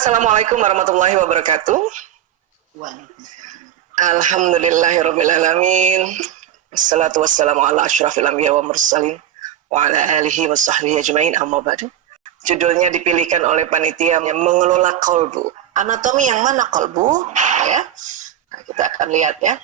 Assalamualaikum warahmatullahi wabarakatuh. Alhamdulillahirrabbilalamin. Wassalatu wassalamu ala asyrafil anbiya wa mursalin wa ala alihi wa sahbihi ajmain, amma ba'du. Judulnya dipilihkan oleh panitia yang mengelola kolbu. Anatomi yang mana kolbu? Ya. Nah, kita akan lihat ya.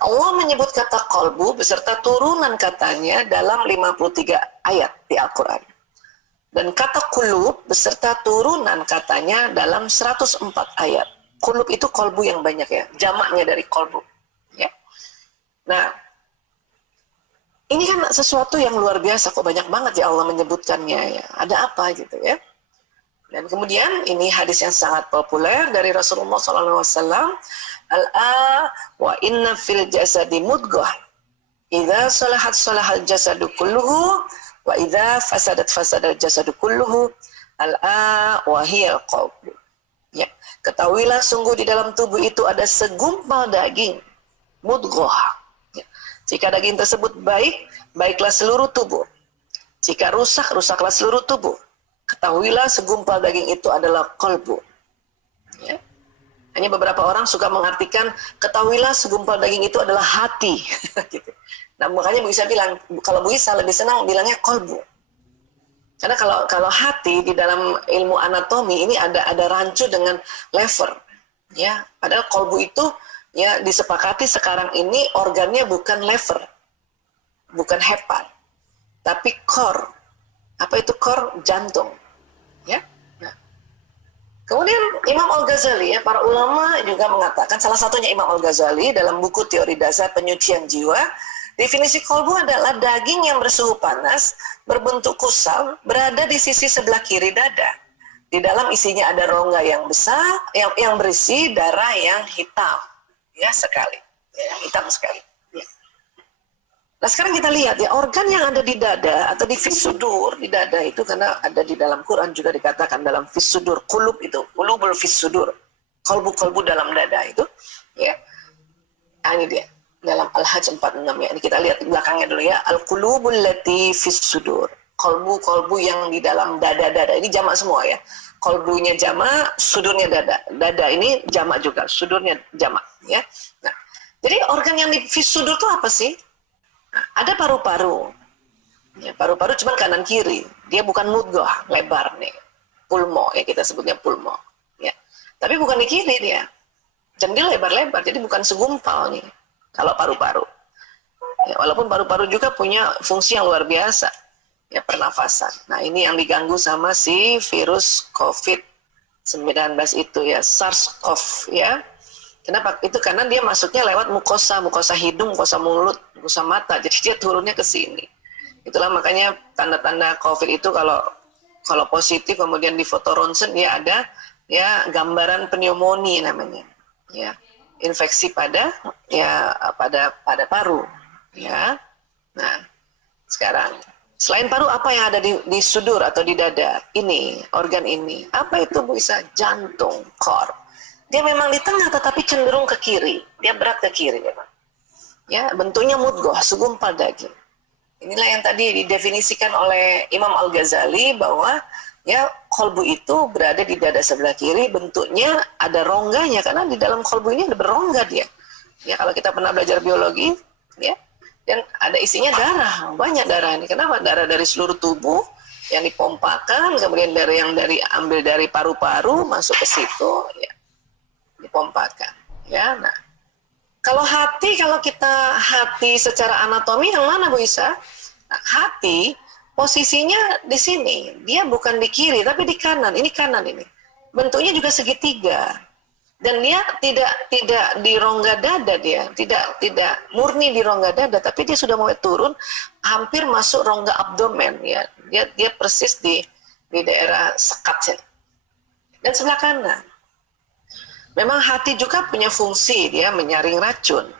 Allah menyebut kata kolbu beserta turunan katanya dalam 53 ayat di Al-Quran. Dan kata kulub beserta turunan katanya dalam 104 ayat. Kulub itu kolbu yang banyak ya, jamaknya dari kolbu. Ya. Nah, ini kan sesuatu yang luar biasa, kok banyak banget ya Allah menyebutkannya ya. Ada apa gitu ya. Dan kemudian ini hadis yang sangat populer dari Rasulullah SAW. Al-a wa inna fil jasadi mudghah. Idza salahat salahal jasadu kulluhu. Wa idza fasadat fasadal jasadu kulluhu al-a wa hiya al-qalb. Ya, ketahuilah sungguh di dalam tubuh itu ada segumpal daging, mudghah. Ya. Jika daging tersebut baik, baiklah seluruh tubuh. Jika rusak, rusaklah seluruh tubuh. Ketahuilah segumpal daging itu adalah qalbu. Ya. Hanya beberapa orang suka mengartikan ketahuilah segumpal daging itu adalah hati. Gitu. Nah, makanya Bu Isa bilang, kalau Bu Isa lebih senang bilangnya kolbu. Karena kalau hati di dalam ilmu anatomi ini ada rancu dengan lever. Ya, padahal kolbu itu ya disepakati sekarang ini organnya bukan lever, bukan hepat, tapi core. Apa itu core? Jantung. Ya. Nah. Kemudian Imam Al-Ghazali ya, para ulama juga mengatakan, salah satunya Imam Al-Ghazali dalam buku Teori Dasar Penyucian Jiwa, definisi kolbu adalah daging yang bersuhu panas, berbentuk kusam, berada di sisi sebelah kiri dada. Di dalam isinya ada rongga yang besar, yang berisi darah yang hitam, ya sekali, ya, hitam sekali. Ya. Nah sekarang kita lihat ya, organ yang ada di dada atau di fisudur di dada itu, karena ada di dalam Quran juga dikatakan dalam fisudur, kulub itu, kulubul fisudur, kolbu-kolbu dalam dada itu, ya. Nah, ini dia. Dalam Al-Hajj 46 ya. Ini kita lihat belakangnya dulu ya. Al-qulubul lati fis sudur. Kolbu-kolbu yang di dalam dada-dada. Ini jamak semua ya. Kolbunya jamak, sudurnya dada. Dada ini jamak juga, sudurnya jamak ya. Nah, jadi organ yang di fis sudur itu apa sih? Nah, ada paru-paru. Ya, paru-paru cuma kanan kiri. Dia bukan mudghah, lebar nih. Pulmo ya, kita sebutnya pulmo ya. Tapi bukan di kiri dia. Dan dia lebar-lebar, jadi bukan segumpal nih. Kalau paru-paru, ya, walaupun paru-paru juga punya fungsi yang luar biasa, ya pernafasan. Nah ini yang diganggu sama si virus COVID-19 itu ya, SARS-CoV ya. Kenapa? Itu karena dia masuknya lewat mukosa hidung, mukosa mulut, mukosa mata, jadi dia turunnya ke sini. Itulah makanya tanda-tanda COVID itu kalau positif kemudian di foto ronsen dia ada ya gambaran pneumonia namanya, ya. Infeksi pada paru ya. Nah sekarang selain paru apa yang ada di sudur atau di dada ini, organ ini apa itu Bu Isa? Jantung, core. Dia memang di tengah tetapi cenderung ke kiri, dia berat ke kiri memang ya, bentuknya mudghah, segumpal daging. Inilah yang tadi didefinisikan oleh Imam Al-Ghazali bahwa ya kolbu itu berada di dada sebelah kiri, bentuknya ada rongganya karena di dalam kolbu ini ada berongga dia. Ya kalau kita pernah belajar biologi, ya, dan ada isinya darah, banyak darah ini. Kenapa? Darah dari seluruh tubuh yang dipompakan, kemudian ambil dari paru-paru masuk ke situ, ya, dipompakan. Ya, nah kalau kita hati secara anatomi yang mana Bu Isa? Nah, hati posisinya di sini, dia bukan di kiri tapi di kanan. Ini kanan ini. Bentuknya juga segitiga. Dan dia tidak di rongga dada dia, tidak murni di rongga dada, tapi dia sudah mulai turun hampir masuk rongga abdomen ya. Dia persis di daerah sekat sini. Dan sebelah kanan. Memang hati juga punya fungsi dia menyaring racun.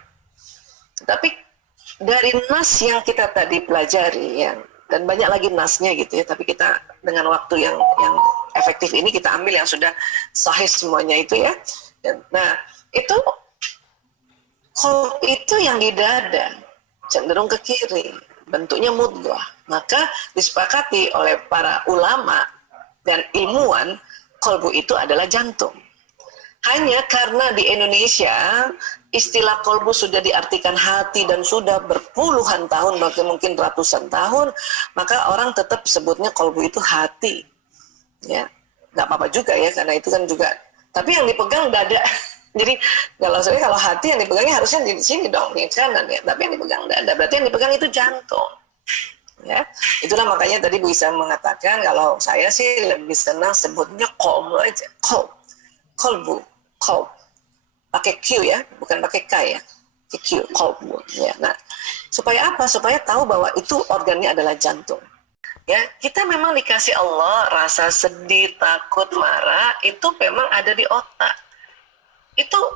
Tapi dari nas yang kita tadi pelajari ya, dan banyak lagi nasnya gitu ya, tapi kita dengan waktu yang efektif ini kita ambil yang sudah sahih semuanya itu ya. Nah itu yang di dada cenderung ke kiri, bentuknya mudghah. Maka disepakati oleh para ulama dan ilmuwan kolbu itu adalah jantung. Hanya karena di Indonesia istilah kolbu sudah diartikan hati dan sudah berpuluhan tahun, bahkan mungkin ratusan tahun, maka orang tetap sebutnya kolbu itu hati. Ya, nggak apa-apa juga ya, karena itu kan juga. Tapi yang dipegang dada. Jadi kalau hati yang dipegangnya harusnya di sini dong, di kanan ya. Tapi yang dipegang dada, berarti yang dipegang itu jantung. Ya, itulah makanya tadi Bu Isa mengatakan kalau saya sih lebih senang sebutnya kolbu aja, kolbu. Kolb, pakai Q ya, bukan pakai K ya, Q, kolbu. Ya, nah, supaya apa? Supaya tahu bahwa itu organnya adalah jantung. Ya, kita memang dikasih Allah rasa sedih, takut, marah, itu memang ada di otak.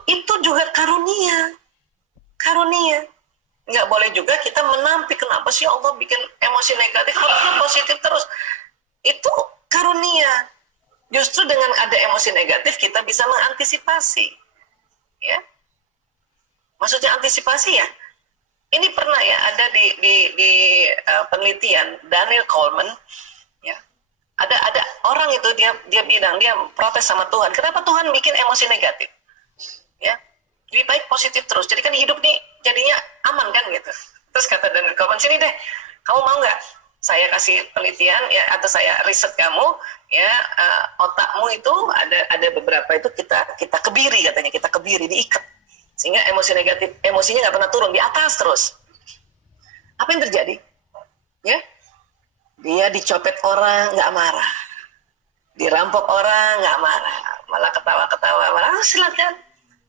Itu juga karunia. Nggak boleh juga kita menampik, kenapa sih Allah bikin emosi negatif, harusnya positif terus. Itu karunia. Justru dengan ada emosi negatif kita bisa mengantisipasi, ya. Maksudnya antisipasi ya. Ini pernah ya ada di penelitian Daniel Goleman, ya. Ada orang itu dia bilang dia protes sama Tuhan. Kenapa Tuhan bikin emosi negatif? Ya, lebih baik positif terus. Jadi kan hidup nih jadinya aman kan gitu. Terus kata Daniel Goleman, sini deh, kamu mau nggak? Saya kasih penelitian ya, atau saya riset kamu ya, otakmu itu ada beberapa itu kita kebiri, katanya kita kebiri, diikat sehingga emosinya nggak pernah turun, di atas terus. Apa yang terjadi? Ya, dia dicopet orang nggak marah, dirampok orang nggak marah, malah ketawa-ketawa, malah silakan.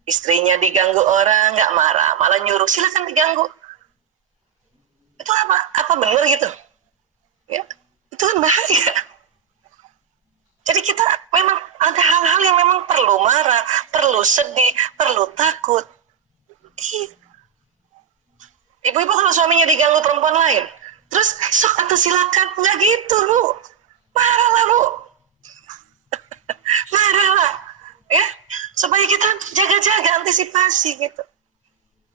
Istrinya diganggu orang nggak marah, malah nyuruh silakan diganggu. Itu apa benar gitu? Ya, itu kan bahaya. Jadi kita memang ada hal-hal yang memang perlu marah, perlu sedih, perlu takut. Ibu-ibu kalau suaminya diganggu perempuan lain, terus sok atau silakan, nggak gitu Bu, marahlah Bu, marahlah, ya, supaya kita jaga-jaga antisipasi gitu.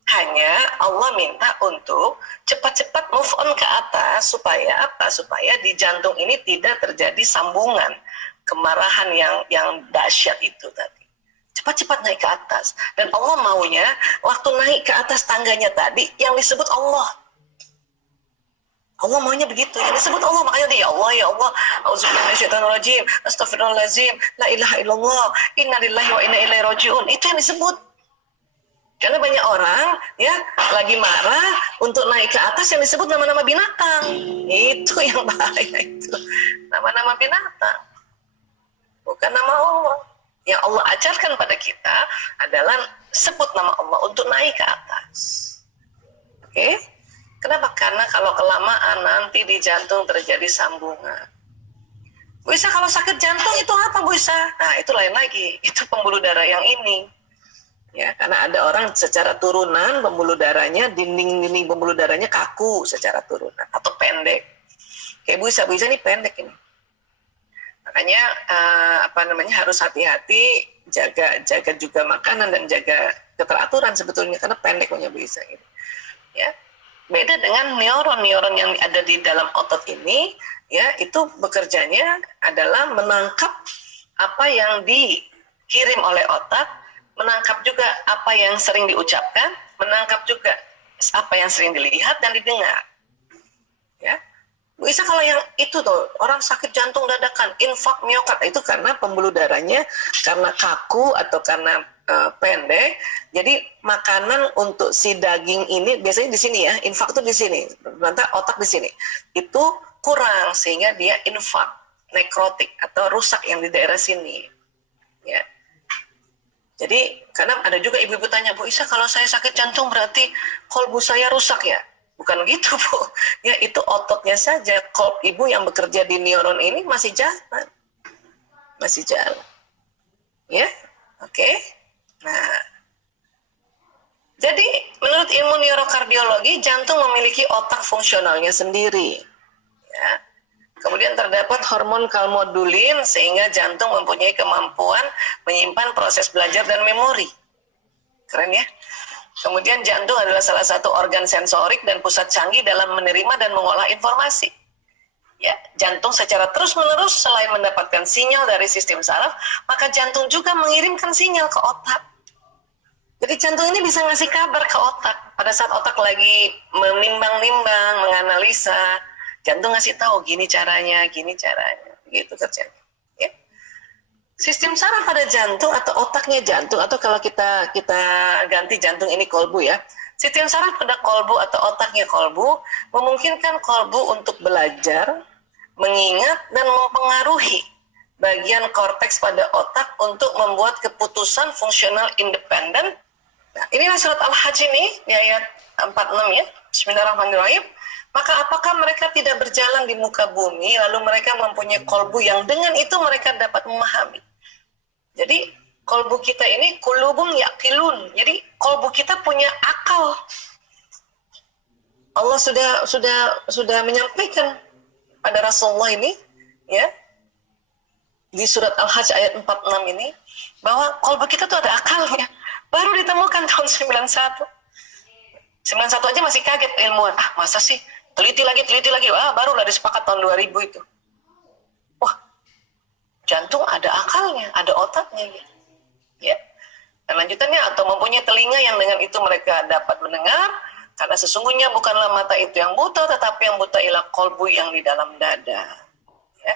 Hanya Allah minta untuk cepat-cepat move on ke atas, supaya apa? Supaya di jantung ini tidak terjadi sambungan kemarahan yang dahsyat itu tadi. Cepat-cepat naik ke atas. Dan Allah maunya waktu naik ke atas tangganya tadi yang disebut Allah. Allah maunya begitu, yang disebut Allah. Makanya dia, ya Allah, auzubillahi minasyaitonirrajim, astagfirullahaladzim, la ilaha illallah, innalillahi wa inna ilaihi rajiun. Itu yang disebut. Karena banyak orang ya lagi marah untuk naik ke atas yang disebut nama-nama binatang. Itu yang bahaya itu. Nama-nama binatang. Bukan nama Allah. Yang Allah ajarkan pada kita adalah sebut nama Allah untuk naik ke atas. Oke? Kenapa? Karena kalau kelamaan nanti di jantung terjadi sambungan. Bu Isa, kalau sakit jantung itu apa Bu Isa? Nah, itu lain lagi. Itu pembuluh darah yang ini. Ya, karena ada orang secara turunan pembuluh darahnya, dinding pembuluh darahnya kaku secara turunan atau pendek. Kayak Bu Isa ini pendek ini. Makanya harus hati-hati, jaga juga makanan dan jaga keteraturan sebetulnya, karena pendek punya Bu Isa ini. Ya. Beda dengan neuron yang ada di dalam otot ini, ya, itu bekerjanya adalah menangkap apa yang dikirim oleh otak, menangkap juga apa yang sering diucapkan, menangkap juga apa yang sering dilihat dan didengar. Ya, bisa kalau yang itu tuh orang sakit jantung dadakan, infark miokard, itu karena pembuluh darahnya karena kaku atau karena pendek. Jadi makanan untuk si daging ini biasanya di sini ya, infark itu di sini, nanti otak di sini, itu kurang sehingga dia infark, nekrotik atau rusak yang di daerah sini. Ya. Jadi, karena ada juga ibu-ibu tanya, Bu Isa, kalau saya sakit jantung berarti kolbu saya rusak ya? Bukan gitu, Bu. Ya, itu ototnya saja. Kolb ibu yang bekerja di neuron ini masih jalan. Masih jalan. Ya, oke. Nah, jadi menurut ilmu neurokardiologi, jantung memiliki otak fungsionalnya sendiri. Ya. Kemudian terdapat hormon kalmodulin sehingga jantung mempunyai kemampuan menyimpan proses belajar dan memori. Keren ya? Kemudian jantung adalah salah satu organ sensorik dan pusat canggih dalam menerima dan mengolah informasi. Ya, jantung secara terus-menerus selain mendapatkan sinyal dari sistem saraf, maka jantung juga mengirimkan sinyal ke otak. Jadi jantung ini bisa ngasih kabar ke otak. Pada saat otak lagi menimbang-nimbang, menganalisa, jantung ngasih tahu gini caranya, gitu kerjanya. Ya. Sistem saraf pada jantung atau otaknya jantung, atau kalau kita ganti jantung ini kolbu ya. Sistem saraf pada kolbu atau otaknya kolbu memungkinkan kolbu untuk belajar, mengingat dan mempengaruhi bagian korteks pada otak untuk membuat keputusan fungsional independen. Nah, inilah surat Al-Hajj ini di ayat 46 ya. Bismillahirrahmanirrahim. Maka apakah mereka tidak berjalan di muka bumi lalu mereka mempunyai kolbu yang dengan itu mereka dapat memahami. Jadi kolbu kita ini kulubun yaqilun. Jadi kolbu kita punya akal. Allah sudah menyampaikan pada Rasulullah ini ya di surat Al-Hajj ayat 46 ini bahwa kolbu kita tuh ada akalnya. Baru ditemukan tahun 91. 91 aja masih kaget ilmuwan. Masa sih? Teliti lagi. Wah, barulah disepakat tahun 2000 itu. Wah, jantung ada akalnya, ada otaknya ya. Ya. Dan lanjutannya, atau mempunyai telinga yang dengan itu mereka dapat mendengar, karena sesungguhnya bukanlah mata itu yang buta, tetapi yang buta ialah kolbu yang di dalam dada. Ya.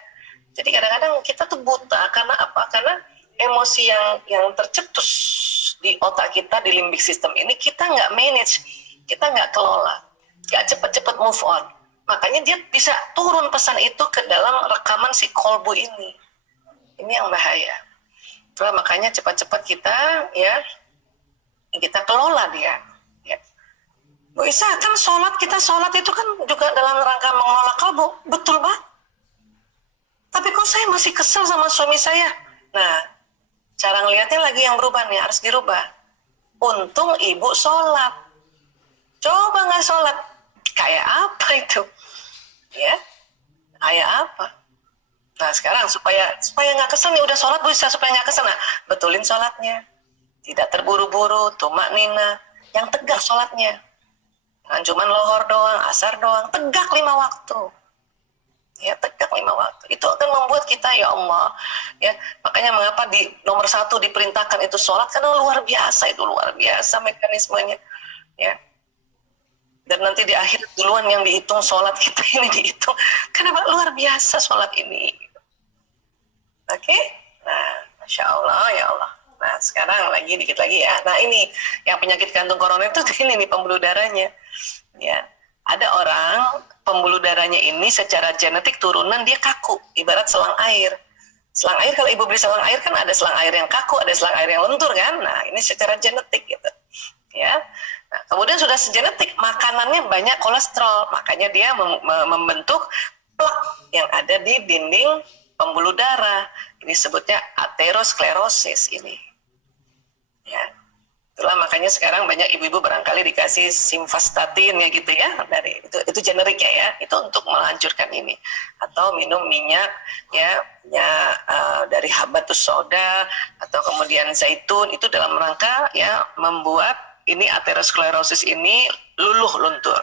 Jadi kadang-kadang kita tuh buta karena apa? Karena emosi yang tercetus di otak kita, di limbik system ini, kita nggak manage, kita nggak kelola, nggak cepat-cepat move on. Makanya dia bisa turun pesan itu ke dalam rekaman si kolbu ini. Ini yang bahaya. Itulah makanya cepat-cepat kita kelola dia. Ya. Bu Isa, kan kita sholat itu kan juga dalam rangka mengelola kolbu, betul banget. Tapi kok saya masih kesel sama suami saya? Nah, cara ngelihatnya lagi yang berubah nih, harus dirubah. Untung ibu sholat. Coba nggak sholat, kayak apa itu? Ya, kayak apa? Nah sekarang supaya nggak kesel nih, udah sholat Bu Isa, supaya nggak kesel, nah betulin sholatnya. Tidak terburu-buru, tumak nina, yang tegak sholatnya. Jangan cuman lohor doang, asar doang, tegak 5 waktu. Ya, tegak 5 waktu. Itu akan membuat kita, ya Allah, ya, makanya mengapa di nomor 1 diperintahkan itu sholat, karena luar biasa mekanismenya, ya. Dan nanti di akhir duluan yang dihitung sholat kita ini dihitung, karena luar biasa sholat ini. Oke? Nah, Masya Allah, ya Allah. Nah, sekarang dikit lagi ya. Nah, ini yang penyakit jantung koroner itu ini nih, pembuluh darahnya. Ya. Ada orang pembuluh darahnya ini secara genetik turunan dia kaku, ibarat selang air. Selang air, kalau ibu beli selang air kan ada selang air yang kaku, ada selang air yang lentur kan. Nah, ini secara genetik gitu. Ya. Nah, kemudian sudah segenetik, makanannya banyak kolesterol, makanya dia membentuk plak yang ada di dinding pembuluh darah. Ini sebutnya aterosklerosis ini. Ya. Itulah makanya sekarang banyak ibu-ibu barangkali dikasih simvastatin ya gitu ya, dari itu generiknya ya, itu untuk menghancurkan ini, atau minum minyak dari habatus soda atau kemudian zaitun, itu dalam rangka ya membuat ini aterosklerosis ini luluh luntur.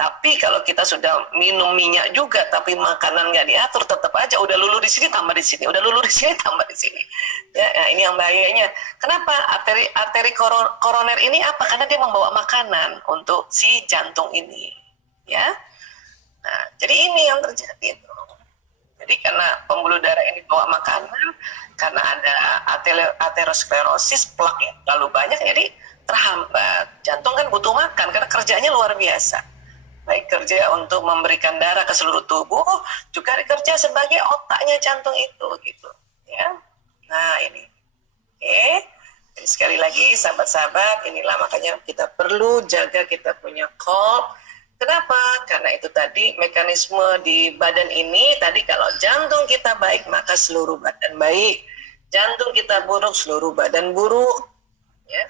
Tapi kalau kita sudah minum minyak juga tapi makanan nggak diatur, tetap aja udah luluh di sini tambah di sini, udah luluh di sini tambah di sini. Ya, ini yang bahayanya. Kenapa arteri koroner ini apa? Karena dia membawa makanan untuk si jantung ini. Ya. Nah, jadi ini yang terjadi. Jadi karena pembuluh darah ini bawa makanan, karena ada aterosklerosis, plak yang terlalu banyak, jadi terhambat. Jantung kan butuh makan karena kerjanya luar biasa. Baik kerja untuk memberikan darah ke seluruh tubuh, juga kerja sebagai otaknya jantung itu, gitu. Ya. Nah ini, oke. Jadi sekali lagi sahabat-sahabat, inilah makanya kita perlu jaga kita punya kolb. Kenapa? Karena itu tadi mekanisme di badan ini, tadi kalau jantung kita baik maka seluruh badan baik. Jantung kita buruk, seluruh badan buruk. Ya.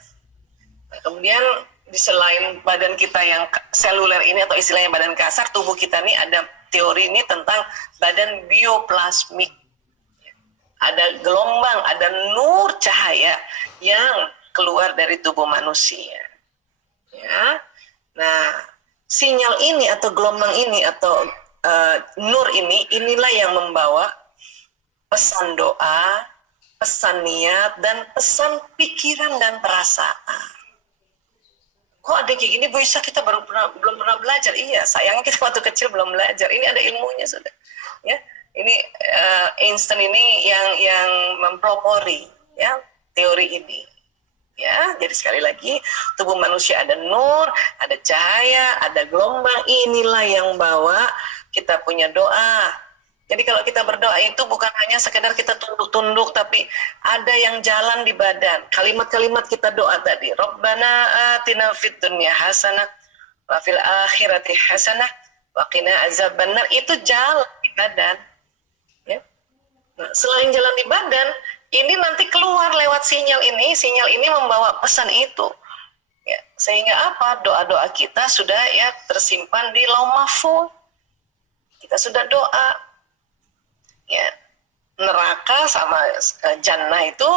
Nah, kemudian di selain badan kita yang seluler ini atau istilahnya badan kasar, tubuh kita ini ada teori ini tentang badan bioplasmik. Ada gelombang, ada nur cahaya yang keluar dari tubuh manusia. Ya. Nah, sinyal ini atau gelombang ini atau nur inilah yang membawa pesan doa, pesan niat, dan pesan pikiran dan perasaan. Kok ada kayak gini, Bu Isa, kita belum pernah belajar. Iya, sayangnya kita waktu kecil belum belajar. Ini ada ilmunya sudah. Ya, ini Einstein ini yang mempelopori ya teori ini. Ya, jadi sekali lagi tubuh manusia ada nur, ada cahaya, ada gelombang. Inilah yang bawa kita punya doa. Jadi kalau kita berdoa itu bukan hanya sekedar kita tunduk-tunduk, tapi ada yang jalan di badan. Kalimat-kalimat kita doa tadi, Rabbana atina fid dunya hasanah wa fil akhirati hasanah wa qina azabannar, itu jalan di badan. Ya. Nah, selain jalan di badan, ini nanti keluar lewat sinyal ini membawa pesan itu. Ya, sehingga apa? Doa-doa kita sudah ya tersimpan di lauh mahfuz. Kita sudah doa. Ya, neraka sama jannah itu,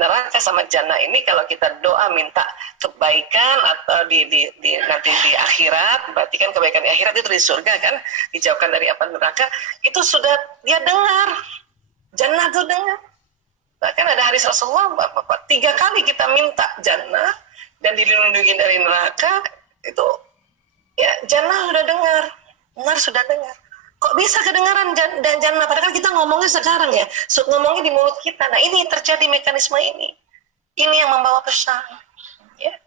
neraka sama jannah ini kalau kita doa minta kebaikan atau nanti di akhirat, berarti kan kebaikan di akhirat itu di surga kan, dijauhkan dari api neraka, itu sudah dia dengar, jannah itu dengar. Bahkan ada hadis Rasulullah, 3 kali kita minta jannah dan dilindungi dari neraka, itu ya jannah sudah dengar, sudah dengar. Kok bisa kedengaran dan jannah? Padahal kita ngomongnya sekarang ya, ngomongnya di mulut kita. Nah, ini terjadi mekanisme ini. Ini yang membawa pesan. Ya.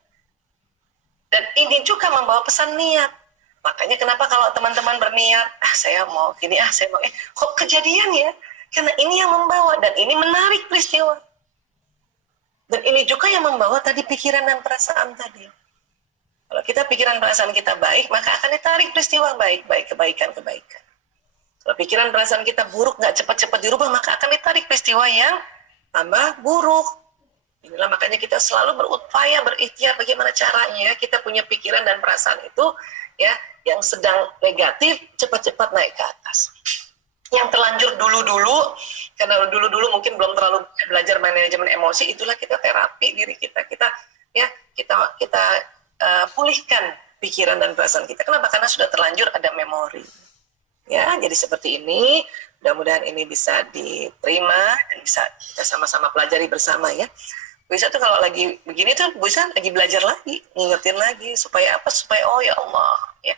Dan ini juga membawa pesan niat. Makanya kenapa kalau teman-teman berniat, saya mau gini, saya mau kok kejadian ya? Karena ini yang membawa, dan ini menarik peristiwa. Dan ini juga yang membawa tadi pikiran dan perasaan tadi. Kalau kita pikiran perasaan kita baik, maka akan ditarik peristiwa baik-baik, kebaikan-kebaikan. Kalau pikiran perasaan kita buruk, nggak cepat-cepat dirubah, maka akan ditarik peristiwa yang tambah buruk. Inilah makanya kita selalu berupaya, berikhtiar bagaimana caranya kita punya pikiran dan perasaan itu ya yang sedang negatif cepat-cepat naik ke atas. Yang terlanjur dulu-dulu, karena dulu-dulu mungkin belum terlalu belajar manajemen emosi, itulah kita terapi diri kita pulihkan pikiran dan perasaan kita. Kenapa? Karena sudah terlanjur ada memori. Ya, jadi seperti ini. Mudah-mudahan ini bisa diterima dan bisa kita sama-sama pelajari bersama ya. Bu Isa tuh kalau lagi begini tuh Bu Isa lagi belajar lagi, ngingetin lagi supaya apa? Supaya oh ya Allah, ya.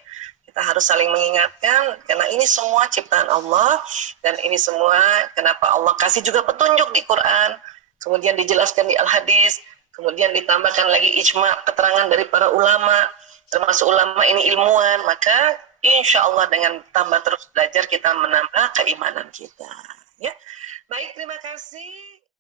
Kita harus saling mengingatkan karena ini semua ciptaan Allah dan ini semua kenapa Allah kasih juga petunjuk di Quran, kemudian dijelaskan di Al-Hadis, kemudian ditambahkan lagi ijma, keterangan dari para ulama, termasuk ulama ini ilmuwan, maka insya Allah dengan tambah terus belajar kita menambah keimanan kita. Ya, baik, terima kasih.